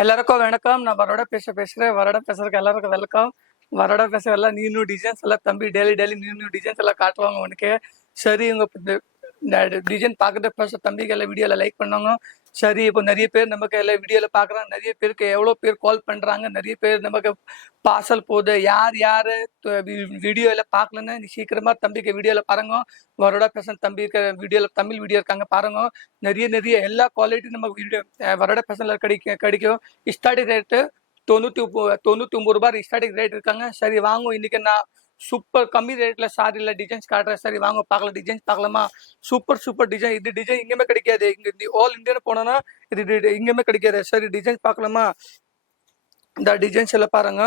எல்லாருக்கும் வணக்கம். நான் வரட பேசுறேன். வரட பேசுறதுக்கு எல்லாருக்கும் வெல்கம். வரட பேச எல்லாம் நியூ டிசைன்ஸ் எல்லாம் தம்பி டெய்லி நியூ டிசைன்ஸ் எல்லாம் காட்டுவாங்க உனக்கு. சரி, உங்க டிசைன் பார்க்கறது ஃபர்ஸ்ட் தம்பிக்கு எல்லாம் வீடியோல லைக் பண்ணுவாங்க. சரி, இப்போ நிறைய பேர் நமக்கு எல்லாம் வீடியோல பார்க்குறாங்க. நிறைய பேருக்கு எவ்வளோ பேர் கால் பண்றாங்க. நிறைய பேர் நமக்கு பார்சல் போகுது. யார் வீடியோல பார்க்கலன்னு நீ சீக்கிரமா தம்பிக்கு வீடியோல பாருங்க. வரடா பேசன் தம்பிக்கு வீடியோல தமிழ் வீடியோ இருக்காங்க பாருங்க. நிறைய எல்லா குவாலிட்டி நமக்கு வீடியோ வரடா பேசன்ல கிடைக்கும். ஸ்டார்டிங் ரேட்டு 99 ரூபாய் ஸ்டார்டிங் ரேட் இருக்காங்க. சரி வாங்க, இன்னைக்கு நான் சூப்பர் கம்மி ரேட்ல சாரியில் டிசைன்ஸ் காட்டுறேன். சரி வாங்க பார்க்கலாம், டிசைன்ஸ் பார்க்கலாமா? Super design. இது டிசைன் இங்கேயுமே கிடைக்காது. இங்க ஆல் இந்தியான்னு போனோம்னா இது இங்கேயுமே கிடைக்காது. சரி டிசைன்ஸ் பார்க்கலாமா? இந்த டிசைன்ஸ் எல்லாம் பாருங்க.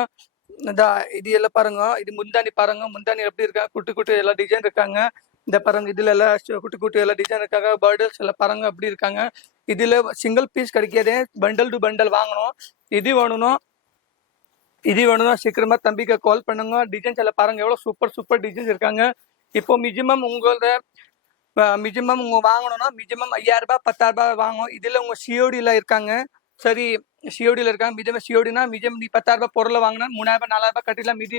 இந்த இது எல்லாம் பாருங்க. இது முந்தானி பாருங்க. முந்தானி எப்படி இருக்காங்க? குட்டி எல்லாம் டிசைன் இருக்காங்க. இந்த பாருங்க, இதுல எல்லாம் குட்டி எல்லாம் டிசைன் இருக்காங்க. பர்டல்ஸ் எல்லாம் பாருங்க அப்படி இருக்காங்க. இதுல சிங்கிள் பீஸ் கிடைக்காது. பண்டல் டு பண்டல் வாங்கணும். இது வேணும்னா சீக்கிரமா தம்பிக்கு கால் பண்ணுங்க. டிசைன்ஸ் எல்லாம் பாருங்க, எவ்வளவு சூப்பர் டிசைன்ஸ் இருக்காங்க. இப்போ மினிமம் உங்க வாங்கணும்னா மினிமம் 5000 ரூபாய் 10,000 ரூபாய் வாங்கும். இதுல உங்க சிஓடில இருக்காங்க. சரி, சிஓடில இருக்காங்க. மினிமம் சிஓடினா மினிமம் நீ 10,000 ரூபாய் பொருளை வாங்கினா 3000 ரூபாய் 4000 ரூபாய் கட்டிக்கலாம். மீதி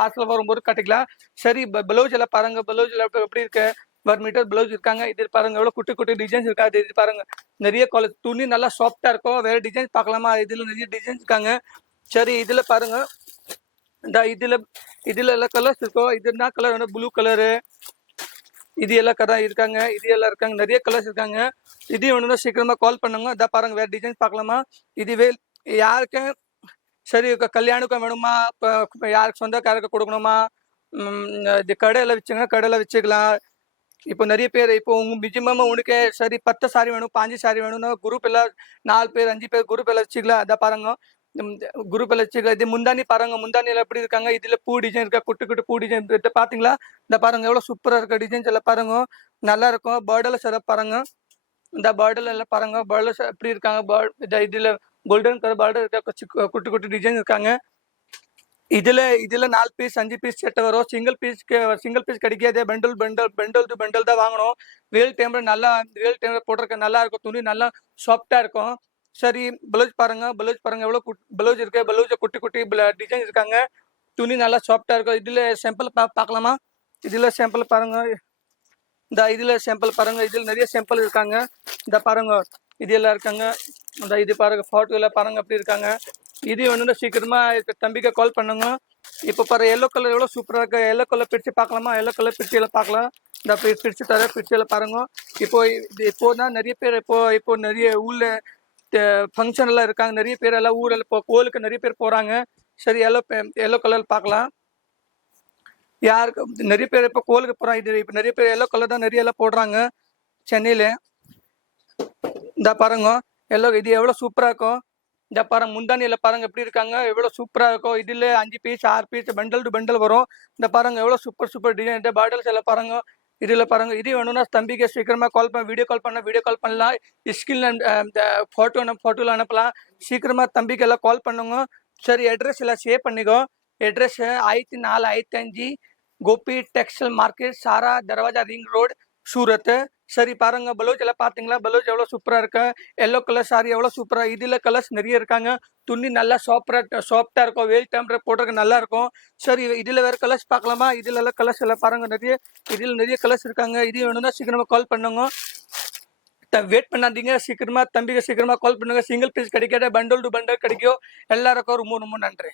பார்சல் வரும்போது கட்டிக்கலாம். சரி, பிளவுஸ் எல்லாம் பாருங்க. பிளவுஸ் எல்லாம் எப்படி இருக்கு? 1 மீட்டர் பிளவுஸ் இருக்காங்க. இது பாருங்க, எவ்வளவு குட்டி டிசைன்ஸ் இருக்காது. இது பாருங்க, நிறைய குவாலிட்டி துணி நல்லா சாஃப்டா இருக்கும். வேற டிசைன்ஸ் பார்க்கலாமா? இதுல நிறைய டிசைன்ஸ் இருக்காங்க. சரி, இதுல பாருங்க. இந்த இதுல எல்லாம் கலர்ஸ் இருக்கும். இது என்ன கலர்? Blue colour. இது எல்லாம் கலர் இருக்காங்க. நிறைய கலர்ஸ் இருக்காங்க. இது ஒண்ணுதான் சீக்கிரமா கால் பண்ணுங்க. இதை பாருங்க, வேற டிசைன்ஸ் பார்க்கலாமா? இதுவே யாருக்கு சரி கல்யாணுக்கும் வேணுமா? யாருக்கு சொந்தக்காரருக்கு கொடுக்கணுமா? இது கடையில வச்சுங்க, கடையில வச்சுக்கலாம். இப்போ நிறைய பேர் இப்போ மினிமம் உனக்கு சரி 10 சாரி வேணும், 5 சாரி வேணும்னா குரூப் எல்லாம் 4 பேர் 5 பேர் குரூப் எல்லாம் வச்சுக்கலாம். அதை பாருங்க, குரூப் எல்லாம் வச்சுக்கலாம். இது முந்தானி பாருங்க. முந்தானி எல்லாம் எப்படி இருக்காங்க? இதுல பூ டிசைன் இருக்கா? குட்டி பூ டிசைன் பாத்தீங்களா? இந்த பாருங்க, எவ்வளவு சூப்பரா இருக்க டிசைன்ஸ் எல்லாம் பாருங்க, நல்லா இருக்கும். பேர்டெல்லாம் சார் பாருங்க. இந்த பேர்டல் எல்லாம் பாருங்க. பேர்டல் எப்படி இருக்காங்க? இதுல கோல்டன் கலர் பேர்டல் இருக்க குட்டி டிசைன் இருக்காங்க. இதுல 4 பீஸ் 5 பீஸ் செட் வரும். சிங்கிள் பீஸ் கிடைக்காது. பண்டல் டு பண்டல் தான் வாங்கணும். வெயில் டைம்ல போட்டிருக்க நல்லா இருக்கும். துணி நல்லா சாஃப்டா இருக்கும். சரி, பிளவுஸ் பாருங்க. எவ்வளவு பிளவுஸ் இருக்கு. பிளவுஸ் குட்டி டிசைன் இருக்காங்க. துணி நல்லா சாஃப்டா இருக்கும். இதுல சாம்பிள் பார்க்கலாமா? இதுல சாம்பிள் பாருங்க. இதுல சாம்பிள் பாருங்க. இதுல நிறைய சாம்பிள் இருக்காங்க. இந்த பாருங்க, இது எல்லாம் இருக்காங்க. இது பாருங்க, போட்டோ எல்லாம் பாருங்க அப்படி இருக்காங்க. இது ஒன்று சீக்கிரமா தம்பிக்கு கால் பண்ணுங்க. இப்போ பாரு, எல்லோ கலர் எவ்வளோ சூப்பராக இருக்கு. எல்லோ கலர் பிரிச்சு பார்க்கலாமா? எல்லோ கலர் பிரிச்சு எல்லாம் பார்க்கலாம். இந்த பிரிச்சு தர பிரிச்சு எல்லாம் பாருங்க. இப்போதான் நிறைய பேர் இப்போ நிறைய ஊர்ல ஃபங்க்ஷன் எல்லாம் இருக்காங்க. நிறைய பேர் எல்லாம் ஊரில் கோயிலுக்கு நிறைய பேர் போறாங்க. சரி, எல்லோ கலர் பார்க்கலாம். யாருக்கு நிறைய பேர் இப்போ கோயிலுக்கு போறாங்க. இது இப்போ நிறைய பேர் எல்லோ கலர் தான் நிறைய எல்லாம் போடுறாங்க சென்னையில. இந்த பாருங்க, இது எவ்வளோ சூப்பரா இருக்கும். இந்த பாருங்க, முந்தானியில பாருங்க எப்படி இருக்காங்க. எவ்வளவு சூப்பரா இருக்கும். இதுல 5 piece 6 piece bundle to bundle வரும். இந்த பாருங்க, எவ்வளவு சூப்பர் டிசைன். இந்த பாட்டில்ஸ் எல்லாம் பாருங்க. இதுல பாருங்க, இது வேணும்னா தம்பிக்கு சீக்கிரமா கால் பண்ண வீடியோ கால் பண்ணலாம். ஸ்கிரீன் போட்டோல அனுப்பலாம். சீக்கிரமா தம்பிக்கு எல்லாம் கால் பண்ணுங்க. சரி, அட்ரஸ் எல்லாம் சேவ் பண்ணிக்கோ. அட்ரஸ் 5 5 கோபி டெக்ஸ்டைல் மார்க்கெட், சாரா தர்வாஜா ரிங் ரோடு, சூரத். சரி பாருங்க, பிளவுஸ் எல்லாம் பாத்தீங்களா? பிளவுஸ் எவ்வளவு சூப்பரா இருக்கு. எல்லோ கலர் சாரி எவ்வளவு சூப்பரா. இதுல கலர்ஸ் நிறைய இருக்காங்க. துணி நல்லா சாஃப்டா இருக்கும். வெயில் டைம்ல போடுறதுக்கு நல்லா இருக்கும். சரி, இதுல வேற கலர்ஸ் பார்க்கலாமா? இதுல எல்லாம் கலர்ஸ் எல்லாம் பாருங்க. இதுல நிறைய கலர்ஸ் இருக்காங்க. இது வேணும்னா சீக்கிரமா கால் பண்ணுங்க. வெயிட் பண்ணாதீங்க. சீக்கிரமா தம்பிக்கு சீக்கிரமா கால் பண்ணுங்க. சிங்கிள் பீஸ் கிடைக்காத, பண்டல் டு பண்டல் கிடைக்கும். எல்லாருக்கும் ரொம்ப நன்றி.